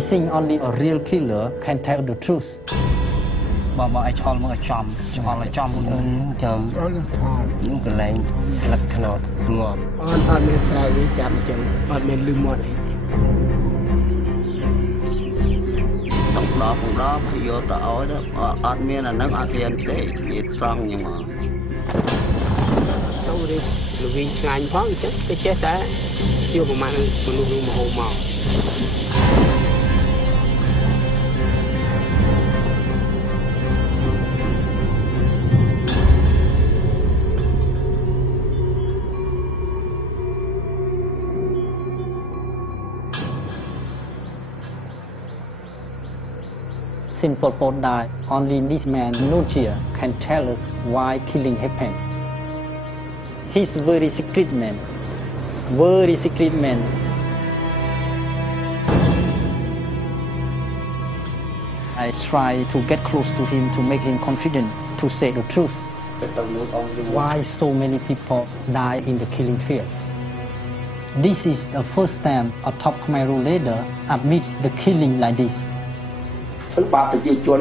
I think only a real killer can tell the truth. Bà ai cho mà chom là chom những cái này sạch thảo ngọt on men sài đi chạm chân on men lưng mọt ấy cũng đó thì vô tao đó on men là nó ăn tiền tệ nhiệt trăng nhưng mà đâu đi vì ngày thoáng chết cái chết đấy vô một màn mình mà hồ màu Since Pol Pot died, only this man, Nojia, can tell us why killing happened. He's a very secret man. Very secret man. I try to get close to him to make him confident to say the truth. Why so many people die in the killing fields? This is the first time a top Khmer Rouge leader admits the killing like this. បាបប្រជាជន